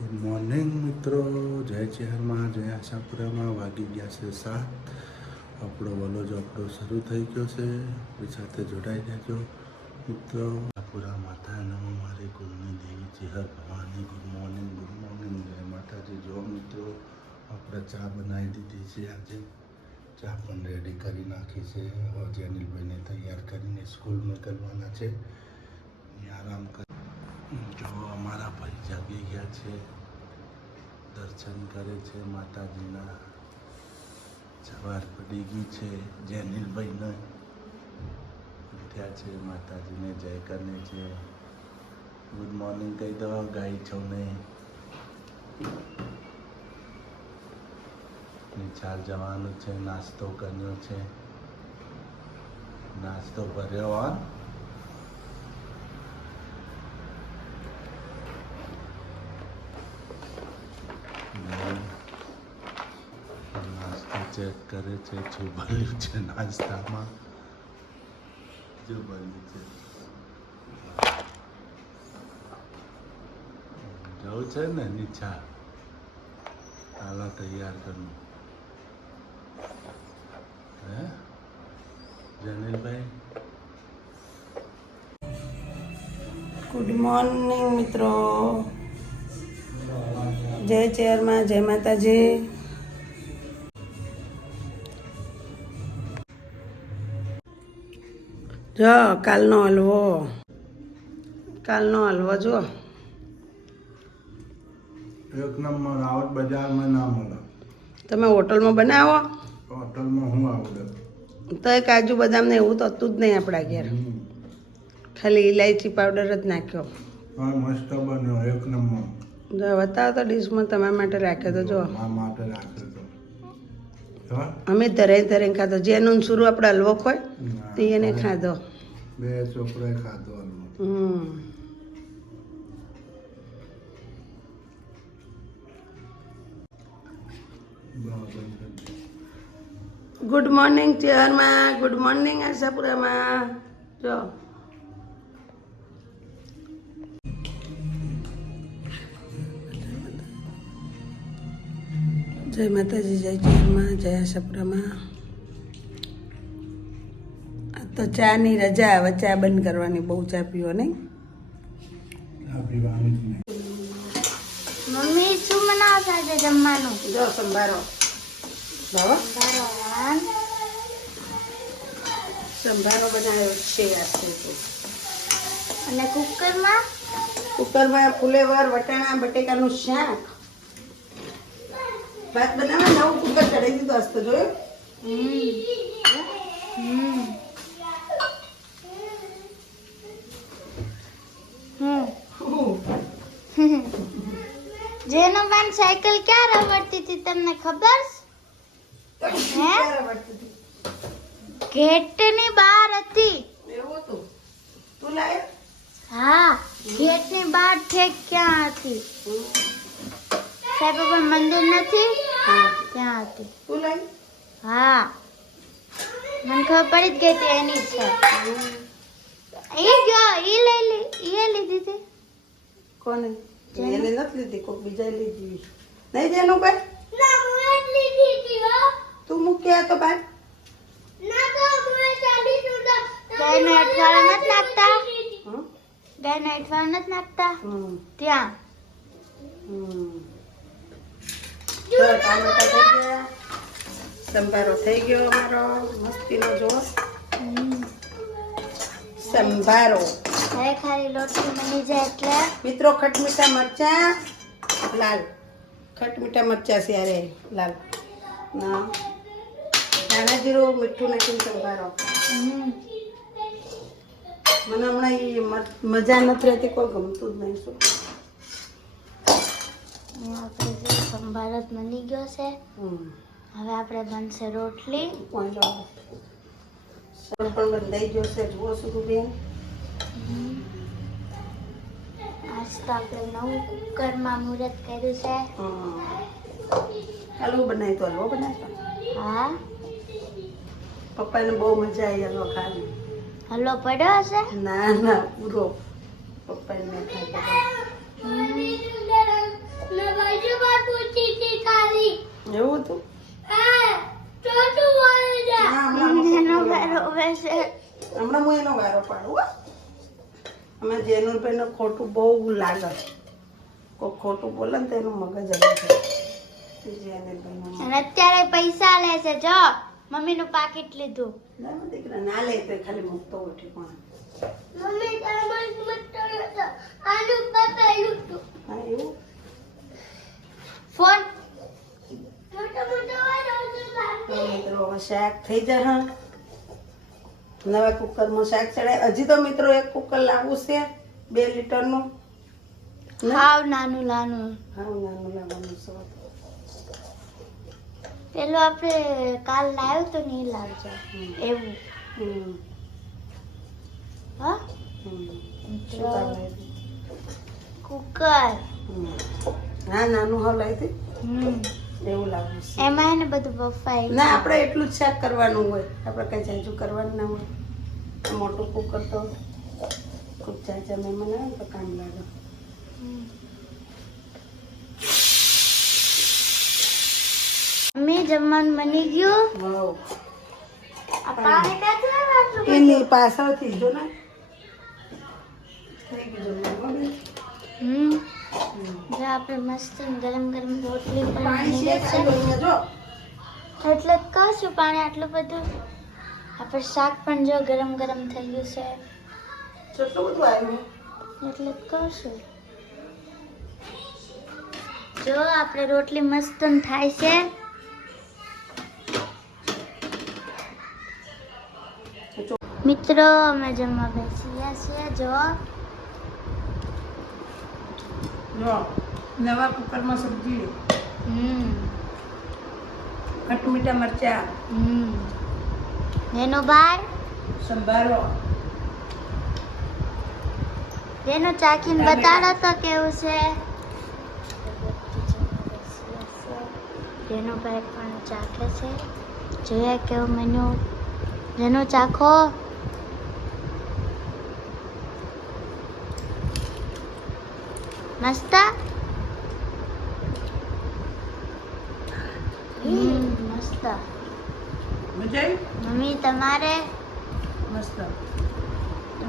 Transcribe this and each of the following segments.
Good morning મિત્રો, જય ચેહરમાં, જય આશાપુરામાં. વાગી ગયા છે 7. આપણો વલો જ આપણો શરૂ થઈ ગયો છે. આપણી સાથે જોડાઈ જજો મિત્રો. આશાપુરા માતા નમો મારી કુલની દેવી ચેહર ભવાની. ગુડ મોર્નિંગ, જય માતાજી. જો મિત્રો, આપણે ચા બનાવી દીધી છે. આજે ચા પણ રેડી કરી નાખી છે. હવે જેનિલભાઈને તૈયાર કરીને સ્કૂલ મોકલવાના છે. આરામ કરી જો અમારા ભાઈ જાગી ગયા છે, દર્શન કરે છે માતાજીના. સવાર પડી ગઈ છે. જેનિલભાઈને ઉઠ્યા છે, માતાજીને જય કરને છે. ગુડ મોર્નિંગ કહી દો ગાય છો ને. નિચાર જવાનું છે. નાસ્તો કર્યો છે, નાસ્તો ભર્યો હોન. નાસ્તો ચેક કરે છે. શું ભર્યું છે નાસ્તામાં, જો ભર્યું છે. જવું છે ને નીચા. હાલો તૈયાર કરું. હે જનીલભાઈ? ગુડ મોર્નિંગ મિત્રો, જય ચેરમાં, જય માતાજી. જો કાલનો હલવો જો. એક નંબર આવત, બજારમાં ના મળે. તમે હોટલમાં બનાવો હોટલમાં હું આવડે તો એ કાજુ બદામ ને એવું તો હતું જ નહીં આપણા ઘેર. ખાલી ઇલાયચી પાવડર જ નાખ્યો. હા, મસ્ત બન્યો, એક નંબર. જો બતાવો તો ડીશમાં તમારા માટે રાખ્યો તો જો. મારા માટે રાખ્યો તો અમે ધરાઈ ખાધો. જેનું શુરુ આપણે હલવો ખોય તે એને ખાધો. બે છોકરાએ ખાધો હલવો. ગુડ મોર્નિંગ ચેહરમાં, ગુડ મોર્નિંગ આશાપુરામાં. જો જય માતાજી, જય ચેહરમાં, જય આશાપુરામાં. આ તો ચાની રજા. હવે ચા બંધ કરવાની. બહુ ચા પીવો નહીં. આ પીવાનું જ નહીં. મમ્મી શું બનાવતા છે જમવાનું? જો સંભારો સંભારો બનાવ્યો છે આસ્તે. અને કુકરમાં કુકરમાં ફુલેવર, વટાણા, બટેકાનું શાક. ભાત બનાવવા નવું કુકર ચડાવી દીધું આસ્તે. જોયું? જેનો બેન સાયકલ ક્યાં રવડતી હતી તમને ખબર છે? ગેટની બહાર હતી. એવું હતું? તું લાય. હા, ગેટની બહાર ઠેક ક્યાં હતી? સાહેબ પણ મંદિર નથી ત્યાં હતી. તું લાય. હા, મને ખબર પડી જ ગઈ હતી એની છે. એ જો એ લીધી હતી. કોને? એને નથી લીધી, કોઈક બીજાએ લીધી. નહીં જેનું ભાઈ તું મૂક્યા તો ભાઈ. ગાયનો અઠવાડો નથી નાખતા, ગાયનો અઠવાડો નથી નાખતા ત્યાં. ટામેટા થઈ ગયા. સંભારો થઈ ગયો અમારો મસ્તીનો. જો સંભારો. હવે ખાલી લોટલી બની જાય એટલે મિત્રો ખટ મીઠા મરચા લાલ. ખટ મીઠા મરચા છે લાલ ના ધાણા જીરું મીઠું નાખીને સંભારો. મને હમણાં એ મજા નથી રહેતી, કોઈ ગમતું જ નહીં. શું આપણે જો સંભાર જ બની ગયો છે. હવે આપણે બનશે રોટલી. પણ બંધાઈ ગયો છે. જુઓ શું બેન. આજ તો આપણે નવું કુકરમાં મુહૂર્ત કર્યું છે. હલવો બનાવી તો હલવો બનાવતો. હા, પપ્પાને બહુ મજા આવી હલવો ખાવી. હલવો પડ્યો હશે? ના પૂરો. પપ્પાને મેં ખાઈ. એવું હતું એનો બરોબર છે. હમણાં હું એનો વારો પાડું હો. અમે જેનુલભાઈનો ખોટું બહુ લાગે. કોઈ ખોટું બોલે ને તો એનું મગજ આવી જાય. જેનુલભાઈનું અને અત્યારે પૈસા લે છે. જો મમ્મીનું પાકીટ લીધું. ના દીકરા ના લે તો ખાલી મૂકતો ઉઠી પણ હા એવું ફોન તો મિત્રો હવે શાક થઈ જાય. હા નવા કુકરમાં શાક ચડાય. હજી તો મિત્રો એક કુકર લાવવું છે 2 લીટરનું. હાવ નાનું નાનું. હા નાનું લાવવાનું છે. પેલું આપણે કાલ લાવ્યું તો નહીં લાવજો એવું. હમ હા શું કામ કુકર. હા નાનું હાવ લાવી એવું લાવવું છે. એમાં એને બધું બફાય. ના આપણે એટલું જ શાક કરવાનું હોય. આપણે કઈ જાજુ કરવાનું ના હોય. મોટું કુકર તો ખૂબ જાજા મહેમાન આવે ને તો કામ લાગે. મમ્મી જમવાનું બની ગયું. વાવ આ પાણી ક્યાંથી લાવવાનું? એની પાછળથી જો ને થઈ ગયું જમવાનું. જો આપણે મસ્ત ગરમ ગરમ રોટલી પણ પાણી બની છે ગઈ છે. જો એટલે જ કહું છું પાણી આટલું બધું. આપણે શાક પણ જો ગરમ ગરમ થઈ ગયું છે કેટલું બધું આવ્યું. એટલે જ કહું છું. જો આપણે રોટલી મસ્ત થાય છે. મિત્રો અમે જમવા બેસી છીએ. જો જો નવા કુકરમાં સબ્જી ખટ મીઠા મરચા એનો બાર સંભારો એનો ચાખીને બતાડો તો કેવું છે. એનો ભાઈ પણ ચાખે છે. જોઈએ કેવું મેનુ. જેનો ચાખો. મસ્ત. મસ્ત. મજા આવી મમ્મી તમારે મસ્ત.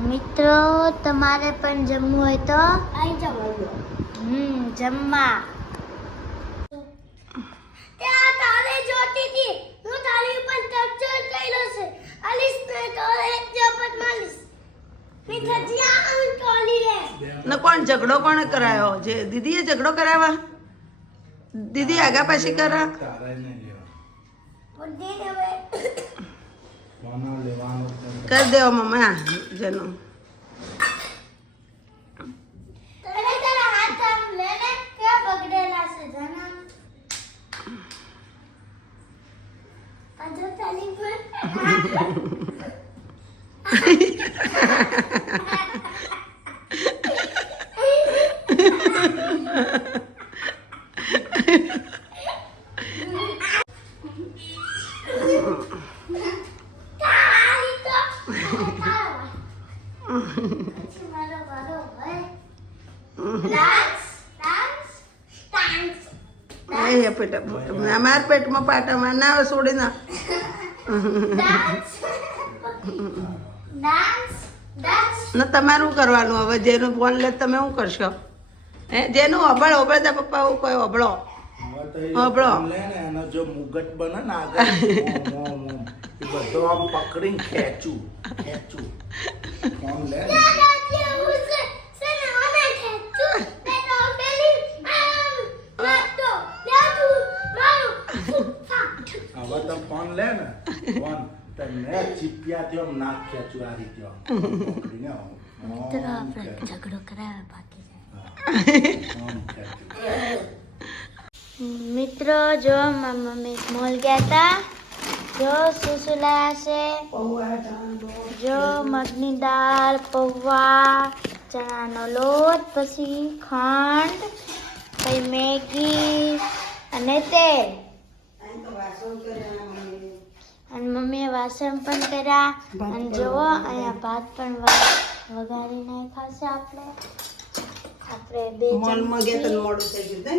મિત્રો તમારે પણ જમવું હોય તો આવી જાઓ જમવા. ત્યાં તારે જોતી હતી હું તારી ઉપર ટચર કર્યો છે અલીસ ને તો એક જપત માલીસ મે થજિયા ટોલી રે ને કોણ ઝઘડો કોણ કરાયો? જે દીદીએ ઝઘડો કરાવ્યા? દીદી આગા પાછી કરા? તારે નહીં લેવા બુદ્ધિ હવે કોનો લેવાનો કરી દેવો મમ્મા જેનો. તને તારા હાથ આમ લે ને ક્યાં બગડેલા છે જના આજો તાલી પર તારી તો મારો મારો ભાઈ ડાન્સ ડાન્સ ડાન્સ એ પેટા અમારા પેટમાં પાટામાં ના આવે છોડી ના. ડાન્સ ડાન્સ ડાન્સ ને તમારું કરવાનું હવે. જેનું ફોન લે તમે શું કરશો? હે જેનું અબળ તા પપ્પા હું કોઈ અબળો અબળો. લે ને એનો જો મુગટ બને ને આગળ મોમ, એ બધો આમ પકડીને ખેંચું ફોન લે ને. દાદાજી હું છે સેને ઓને ખેંચુ તે તો પેલી આમ વાતો દાદુ મારું હવે તો ફોન લે ને ફોન તો મેં ચીપિયાથી આમ નાક ખેંચું આ રીતે આમ પકડીને આમ. મિત્રો આપણે ઝઘડો કરાવે બાકી છે. આમ ખેંચું. મિત્રો જો મારા મમ્મી મોલ ગયા હતા. જો શું લાયા છે. જો મગની દાળ, પૌવા, ચણાનો લોટ, પછી ખાંડ, પછી મેગી અને તેલ. અને મમ્મીએ વાસણ પણ કર્યા. અને જુઓ અહીંયા ભાત પણ વઘારી નાખ્યા છે. આપણે બે મોલમાં ગયા તો ચમચી. મોડું થઈ ગયું ને.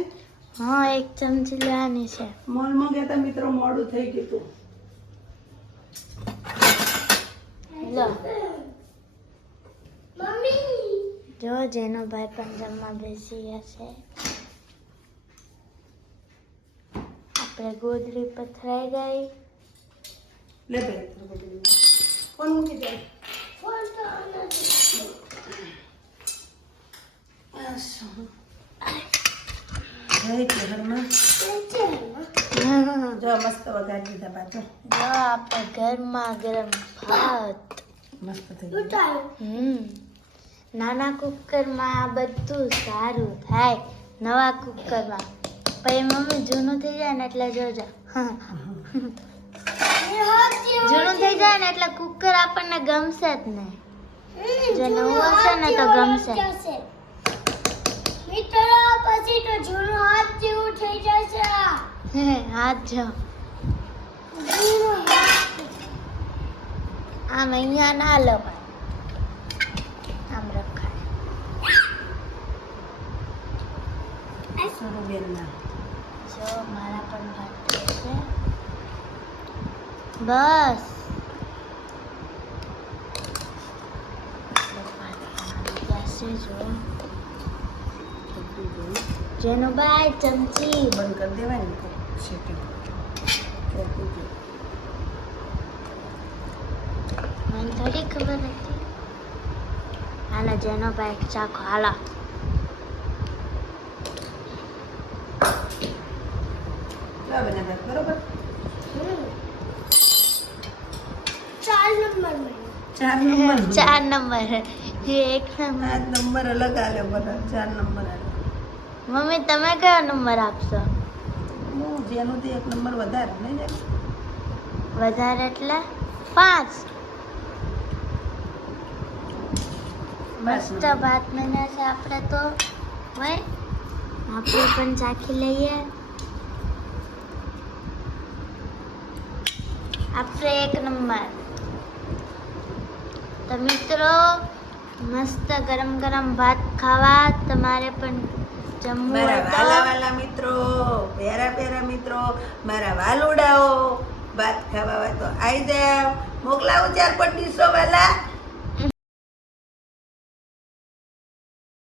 હા એક ચમચી લેવાની છે. મોલમાં ગયા તા મિત્રો, મોડું થઈ ગયું તું. લો મમ્મી જો જેનો ભાઈ પણ જમવા બેસી ગયા છે. આપણે ગોદડી પથરાઈ ગઈ. લે ભાઈ ફોન મૂકી દે. ફોન તો નથી. જય ઘરમાં જો મસ્ત વગાડી દીધા બાજુ. જો આપણે ગરમા ગરમ ભાત. મસ્ત થઈ ગયું. ઉતારો. નાના કુકરમાં આ બધું સારું થાય. નવા કુકરમાં પછી મમ્મી જૂનું થઈ જાય ને એટલે જોજો. એ હાથ જેવો જૂનું થઈ જાય ને એટલે કુકર આપણને ગમશે જ નહીં. જો નવું હશે ને તો ગમશે. મિત્રો પછી તો જૂનું હાથ જેવું થઈ જશે. હાથ જો જૂનું હાથ. આમ અહીંયા ના લવાય, આમ રખાય. સુરુબેનના જો મારા પણ ભાત છે. બસ જો જેનું બાય ચમચી બંધ કરી દેવાય ને શેકી. મને થોડી ખબર હતી. હાલો જેનો ભાઈ ચાખો હાલો. બરોબર. 4 નંબર. 4 નંબર. 4 નંબર એ એક નંબર. આ નંબર અલગ આલે બધા. 4 નંબર આલે. મમ્મી તમે કયો નંબર આપશો? હું જેનું તે 1 નંબર વધારે નહીં જાય. વધારે એટલે 5. મસ્ત ભાત બન્યા છે આપણે તો. ભાઈ આપણે પણ ચાખી લઈએ. આપણે 1 નંબર. તો મિત્રો મસ્ત ગરમ ગરમ ભાત ખાવા તમારે પણ જમવું મારા હોય વાલા તો વાલા મિત્રો, પ્યારા પ્યારા મિત્રો, મારા વાલુડાઓ, ભાત ખાવા હોય તો આવી જાવ. મોકલાવું 4 ડીશો વાલા.